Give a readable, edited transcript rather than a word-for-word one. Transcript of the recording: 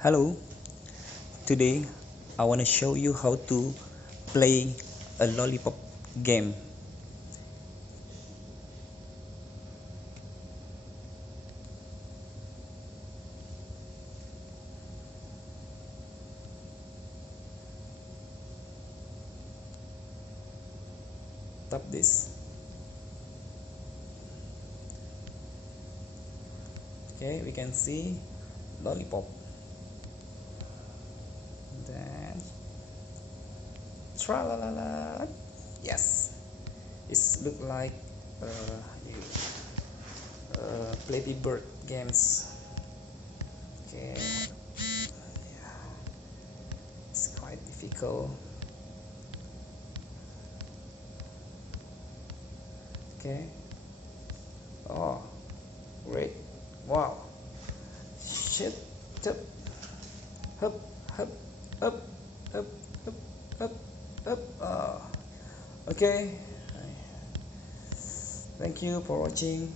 Hello, today I want to show you how to play a lollipop game. Tap this. Okay, we can see lollipop. Then tra la la la. Yes, it's look like Flappy Bird games. Okay, yeah, it's quite difficult. Okay. Oh, great! Wow. Shit. Up, up, up, up, up, up, up, up. Okay. Thank you for watching.